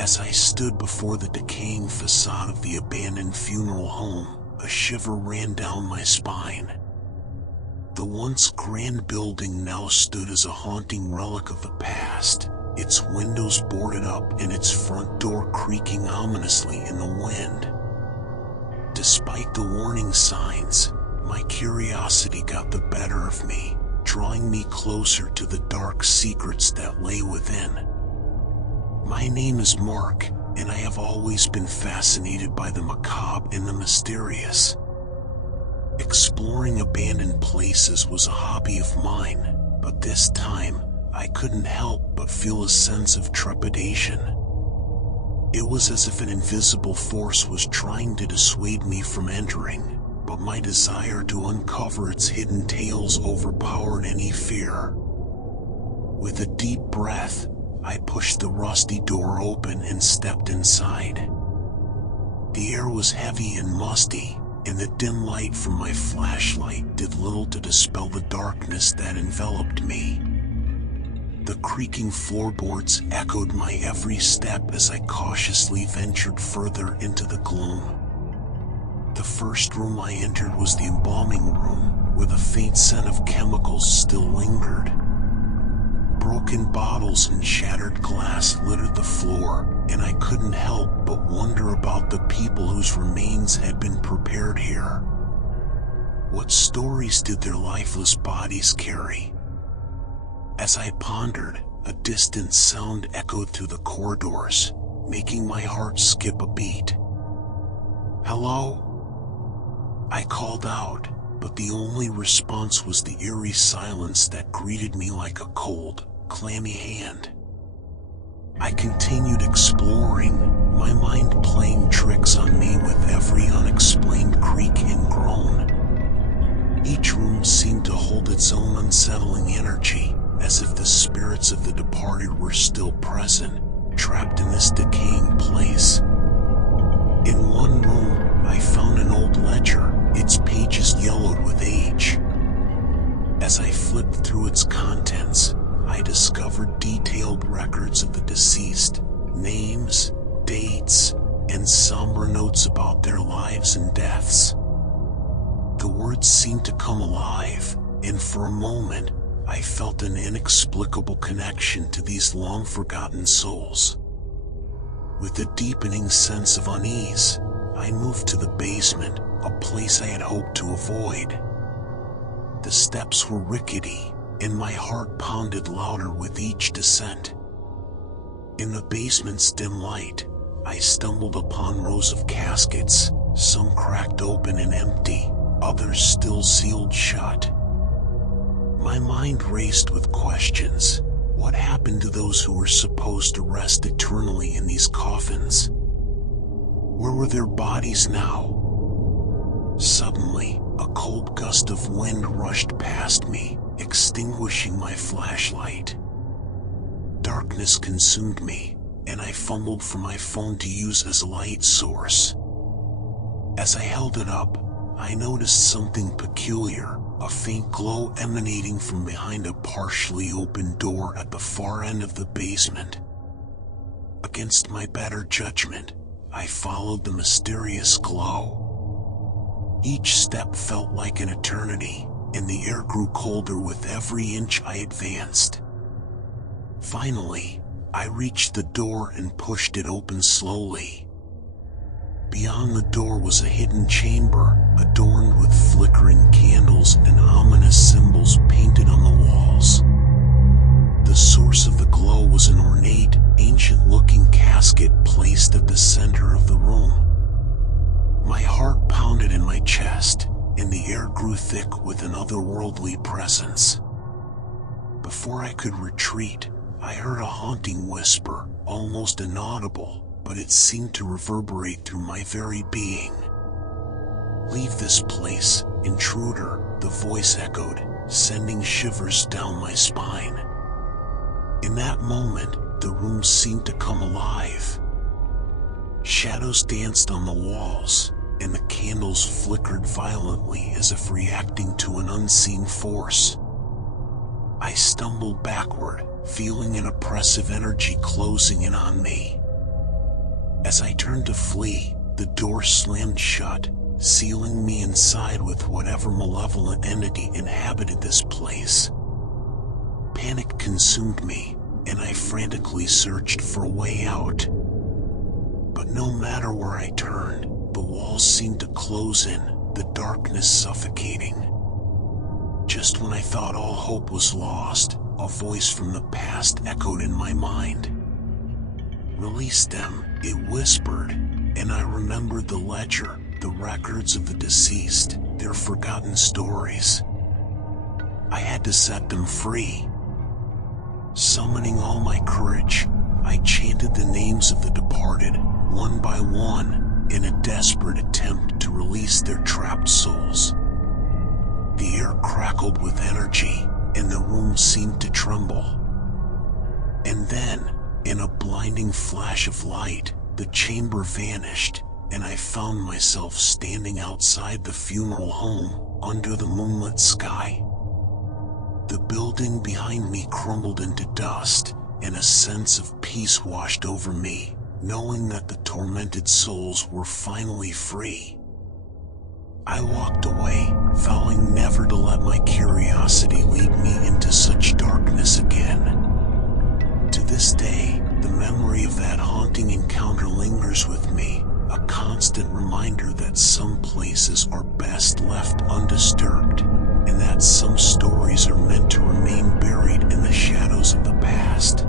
As I stood before the decaying facade of the abandoned funeral home, a shiver ran down my spine. The once grand building now stood as a haunting relic of the past, its windows boarded up and its front door creaking ominously in the wind. Despite the warning signs, my curiosity got the better of me, drawing me closer to the dark secrets that lay within. My name is Mark, and I have always been fascinated by the macabre and the mysterious. Exploring abandoned places was a hobby of mine, but this time, I couldn't help but feel a sense of trepidation. It was as if an invisible force was trying to dissuade me from entering, but my desire to uncover its hidden tales overpowered any fear. With a deep breath, I pushed the rusty door open and stepped inside. The air was heavy and musty, and the dim light from my flashlight did little to dispel the darkness that enveloped me. The creaking floorboards echoed my every step as I cautiously ventured further into the gloom. The first room I entered was the embalming room, where the faint scent of chemicals still lingered. Broken bottles and shattered glass littered the floor, and I couldn't help but wonder about the people whose remains had been prepared here. What stories did their lifeless bodies carry? As I pondered, a distant sound echoed through the corridors, making my heart skip a beat. "Hello?" I called out, but the only response was the eerie silence that greeted me like a cold, clammy hand. I continued exploring, my mind playing tricks on me with every unexplained creak and groan. Each room seemed to hold its own unsettling energy, as if the spirits of the departed were still present, trapped in this decaying place. In one room, I found an old ledger, its pages yellowed with age. As I flipped through its contents, I discovered detailed records of the deceased, names, dates, and somber notes about their lives and deaths. The words seemed to come alive, and for a moment, I felt an inexplicable connection to these long-forgotten souls. With a deepening sense of unease, I moved to the basement, a place I had hoped to avoid. The steps were rickety, and my heart pounded louder with each descent. In the basement's dim light, I stumbled upon rows of caskets, some cracked open and empty, others still sealed shut. My mind raced with questions. What happened to those who were supposed to rest eternally in these coffins? Where were their bodies now? Suddenly, a cold gust of wind rushed past me, extinguishing my flashlight. Darkness consumed me, and I fumbled for my phone to use as a light source. As I held it up, I noticed something peculiar, a faint glow emanating from behind a partially open door at the far end of the basement. Against my better judgment, I followed the mysterious glow. Each step felt like an eternity, and the air grew colder with every inch I advanced. Finally, I reached the door and pushed it open slowly. Beyond the door was a hidden chamber, adorned with flickering candles and ominous symbols painted on the walls. The source of the glow was an ornate, ancient-looking casket placed at the center of the room. My heart pounded in my chest, and the air grew thick with an otherworldly presence. Before I could retreat, I heard a haunting whisper, almost inaudible, but it seemed to reverberate through my very being. "Leave this place, intruder," the voice echoed, sending shivers down my spine. In that moment, the room seemed to come alive. Shadows danced on the walls, and the candles flickered violently as if reacting to an unseen force. I stumbled backward, feeling an oppressive energy closing in on me. As I turned to flee, the door slammed shut, sealing me inside with whatever malevolent entity inhabited this place. Panic consumed me, and I frantically searched for a way out. But no matter where I turned, the walls seemed to close in, the darkness suffocating. Just when I thought all hope was lost, a voice from the past echoed in my mind. "Release them," it whispered, and I remembered the ledger, the records of the deceased, their forgotten stories. I had to set them free. Summoning all my courage, I chanted the names of the departed, one by one, in a desperate attempt to release their trapped souls. The air crackled with energy, and the room seemed to tremble. And then, in a blinding flash of light, the chamber vanished, and I found myself standing outside the funeral home, under the moonlit sky. The building behind me crumbled into dust, and a sense of peace washed over me, knowing that the tormented souls were finally free. I walked away, vowing never to let my curiosity lead me into such darkness again. To this day, the memory of that haunting encounter lingers with me, a constant reminder that some places are best left undisturbed, and that some stories are meant to remain buried in the shadows of the past.